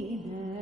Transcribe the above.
Amen.